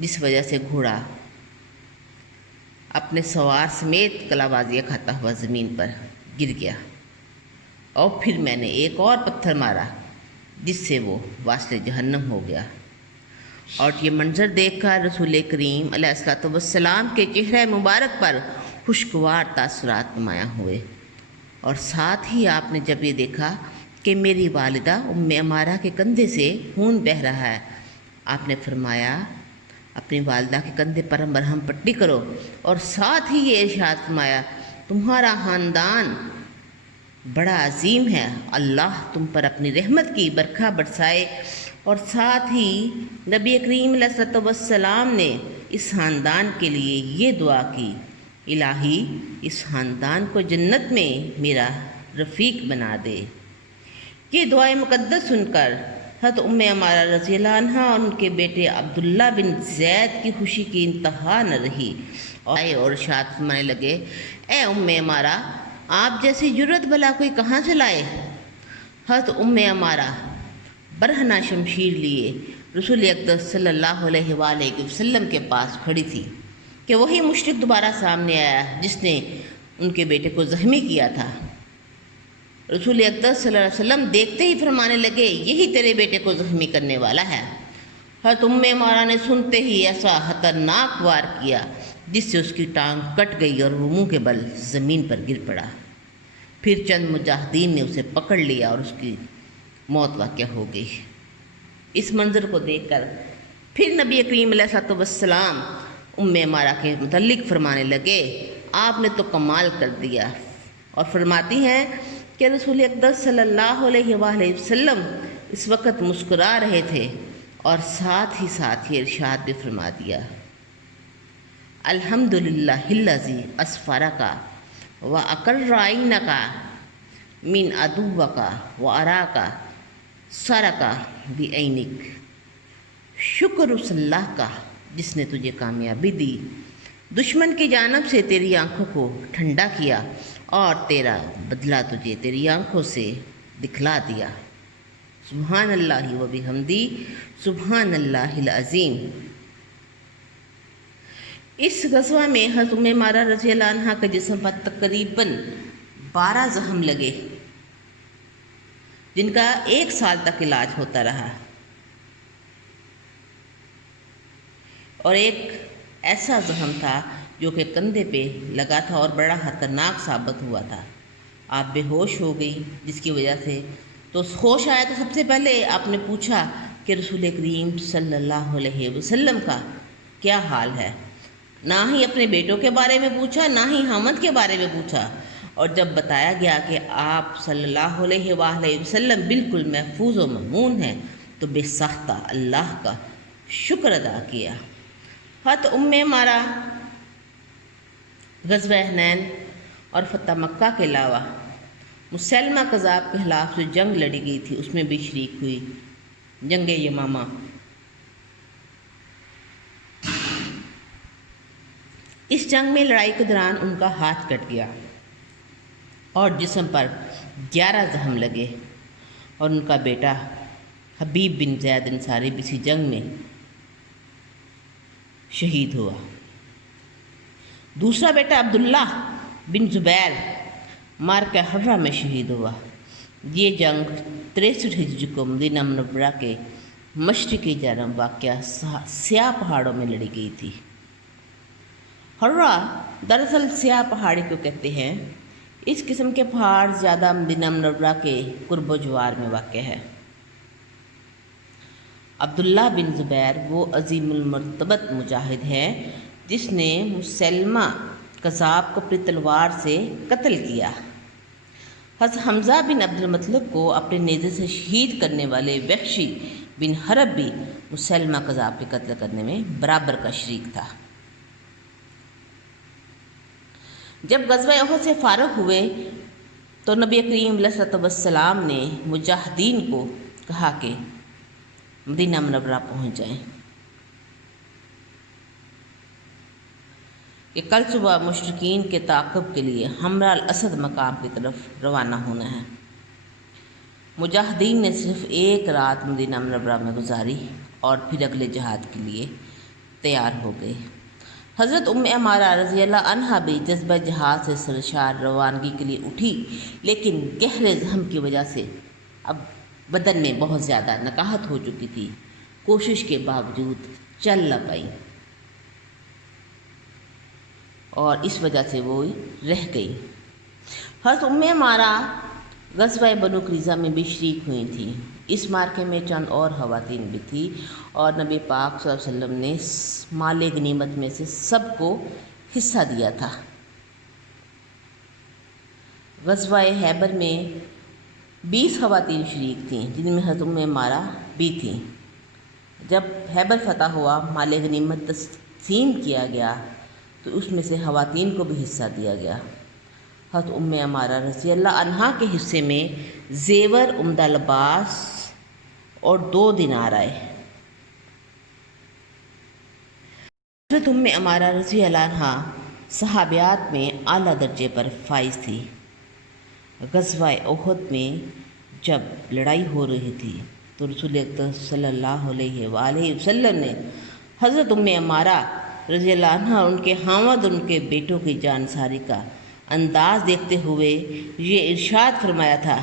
جس وجہ سے گھوڑا اپنے سوار سمیت کلابازیاں کھاتا ہوا زمین پر گر گیا، اور پھر میں نے ایک اور پتھر مارا جس سے وہ واصل جہنم ہو گیا۔ اور یہ منظر دیکھ کر رسول کریم علیہ الصلوۃ والسلام کے چہرہ مبارک پر خوشگوار تاثرات نمایاں ہوئے، اور ساتھ ہی آپ نے جب یہ دیکھا کہ میری والدہ ام عمارہ کے کندھے سے خون بہہ رہا ہے، آپ نے فرمایا اپنی والدہ کے کندھے پر مرہم پٹی کرو، اور ساتھ ہی یہ ارشاد فرمایا تمہارا خاندان بڑا عظیم ہے، اللہ تم پر اپنی رحمت کی برکھا برسائے۔ اور ساتھ ہی نبی کریم علیہ الصلوۃ والسلام نے اس خاندان کے لیے یہ دعا کی، الہی اس خاندان کو جنت میں میرا رفیق بنا دے۔ یہ دعائے مقدس سن کر حضرت ام عمارہ رضی اللہ عنہ اور ان کے بیٹے عبداللہ بن زید کی خوشی کی انتہا نہ رہی، اور ارشاد فرمانے لگے اے ام عمارہ آپ جیسی جرت بلا کوئی کہاں سے لائے؟ حضرت ام عمارہ برہنہ شمشیر لیے رسول اقدس صلی اللہ علیہ وآلہ وسلم کے پاس کھڑی تھی کہ وہی مشرک دوبارہ سامنے آیا جس نے ان کے بیٹے کو زخمی کیا تھا۔ رسول اقدس صلی اللہ علیہ وسلم دیکھتے ہی فرمانے لگے یہی تیرے بیٹے کو زخمی کرنے والا ہے۔ حضرت ام عمارہ نے سنتے ہی ایسا خطرناک وار کیا جس سے اس کی ٹانگ کٹ گئی اور وہ منہ کے بل زمین پر گر پڑا۔ پھر چند مجاہدین نے اسے پکڑ لیا اور اس کی موت واقع ہو گئی۔ اس منظر کو دیکھ کر پھر نبی کریم علیہ الصلوۃ والسلام ام عمارہ کے متعلق فرمانے لگے آپ نے تو کمال کر دیا، اور فرماتی ہیں کہ رسول اقدس صلی اللہ علیہ وآلہ وسلم اس وقت مسکرا رہے تھے، اور ساتھ ہی یہ ارشاد بھی فرما دیا الحمدللہ الذی اسفرک وأقرّعینک من عدوک وأراک سرک بعینک، شکر اس اللہ کا جس نے تجھے کامیابی دی، دشمن کی جانب سے تیری آنکھوں کو ٹھنڈا کیا اور تیرا بدلہ تجھے تیری آنکھوں سے دکھلا دیا۔ سبحان اللہ و بحمدی سبحان اللہ العظیم۔ اس غزوہ میں حضرت ام عمارہ رضی اللہ عنہ کے جسم پر تقریباً 12 زخم لگے جن کا 1 سال تک علاج ہوتا رہا، اور ایک ایسا زخم تھا جو کہ کندھے پہ لگا تھا اور بڑا خطرناک ثابت ہوا تھا۔ آپ بے ہوش ہو گئی، جس کی وجہ سے تو ہوش آیا تو سب سے پہلے آپ نے پوچھا کہ رسول کریم صلی اللہ علیہ وسلم کا کیا حال ہے، نہ ہی اپنے بیٹوں کے بارے میں پوچھا نہ ہی حامد کے بارے میں پوچھا، اور جب بتایا گیا کہ آپ صلی اللہ علیہ وآلہ وسلم بالکل محفوظ و مامون ہیں تو بے ساختہ اللہ کا شکر ادا کیا۔ حضرت ام عمارہ غزوہ حنین اور فتح مکہ کے علاوہ مسلمہ کذاب کے خلاف جو جنگ لڑی گئی تھی اس میں بھی شریک ہوئی، جنگ یمامہ۔ اس جنگ میں لڑائی کے دوران ان کا ہاتھ کٹ گیا اور جسم پر 11 زخم لگے، اور ان کا بیٹا حبیب بن زید انصاری بھی اسی جنگ میں شہید ہوا۔ دوسرا بیٹا عبداللہ بن زبیر معرکہ حرہ میں شہید ہوا۔ یہ جنگ 63 ہجری کو مدینہ منورہ کے مشرقی جانب واقع سیاہ پہاڑوں میں لڑی گئی تھی۔ حرہ دراصل سیاہ پہاڑی کو کہتے ہیں، اس قسم کے پہاڑ زیادہ مدینہ منورہ کے قرب و جوار میں واقع ہے۔ عبداللہ بن زبیر وہ عظیم المرتبت مجاہد ہے جس نے مسلمہ کذاب کو اپنی تلوار سے قتل کیا۔ حضرت حمزہ بن عبد المطلب کو اپنے نیزے سے شہید کرنے والے وحشی بن حرب بھی مسلمہ کذاب کے قتل کرنے میں برابر کا شریک تھا۔ جب غزوہ احد سے فارغ ہوئے تو نبی کریم علیہ الصلوۃ والسلام نے مجاہدین کو کہا کہ مدینہ منورہ پہنچ جائیں کہ کل صبح مشرکین کے تعاقب کے لیے حمراء الاسد مقام کی طرف روانہ ہونا ہے۔ مجاہدین نے صرف 1 رات مدینہ منورہ میں گزاری اور پھر اگلے جہاد کے لیے تیار ہو گئے۔ حضرت عمارہ رضی اللہ عنہا بھی جذبہ جہاد سے سرشار روانگی کے لیے اٹھی، لیکن گہرے زخم کی وجہ سے اب بدن میں بہت زیادہ نکاہت ہو چکی تھی، کوشش کے باوجود چل نہ پائی اور اس وجہ سے وہ رہ گئی۔ حضرت عمارہ غزوہ بنو قریظہ میں بھی شریک ہوئی تھیں۔ اس مارکے میں چند اور خواتین بھی تھیں اور نبی پاک صلی اللہ علیہ وسلم نے مال غنیمت میں سے سب کو حصہ دیا تھا۔ غزوہ خیبر میں 20 خواتین شریک تھیں، جن میں حضرت عمارہ بھی تھیں۔ جب خیبر فتح ہوا، مال غنیمت تقسیم کیا گیا تو اس میں سے خواتین کو بھی حصہ دیا گیا۔ حضرت عمارہ رضی اللہ عنہا کے حصے میں زیور، عمدہ لباس اور 2 دینار آئے۔ حضرت عمارہ رضی اللہ عنہا صحابیات میں اعلیٰ درجے پر فائز تھی۔ غزوہ احد میں جب لڑائی ہو رہی تھی تو رسول اکرم صلی اللہ علیہ وآلہ وسلم نے حضرت عمارہ رضی اللہ عنہ اور ان کے خاوند اور ان کے بیٹوں کی جانساری کا انداز دیکھتے ہوئے یہ ارشاد فرمایا تھا،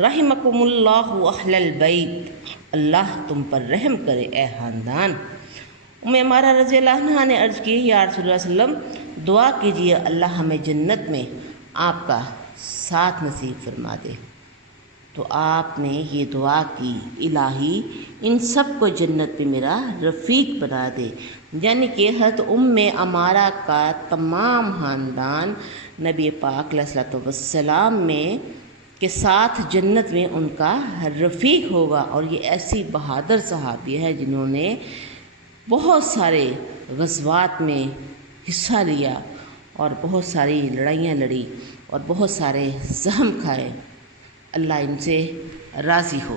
رحمکم اللہ اہل البیت، اللہ تم پر رحم کرے اے خاندان۔ عمارہ رضی اللہ عنہ نے عرض کی، یا رسول اللہ صلی اللہ علیہ وسلم، دعا کیجیے اللہ ہمیں جنت میں آپ کا ساتھ نصیب فرما دے۔ تو آپ نے یہ دعا کی، الہی ان سب کو جنت میں میرا رفیق بنا دے، یعنی کہ حضرت عمارہ کا تمام خاندان نبی پاک علیہ الصلوۃ والسلام میں کے ساتھ جنت میں ان کا رفیق ہوگا۔ اور یہ ایسی بہادر صحابی ہے جنہوں نے بہت سارے غزوات میں حصہ لیا اور بہت ساری لڑائیاں لڑی اور بہت سارے زخم کھائے۔ اللہ ان سے راضی ہو۔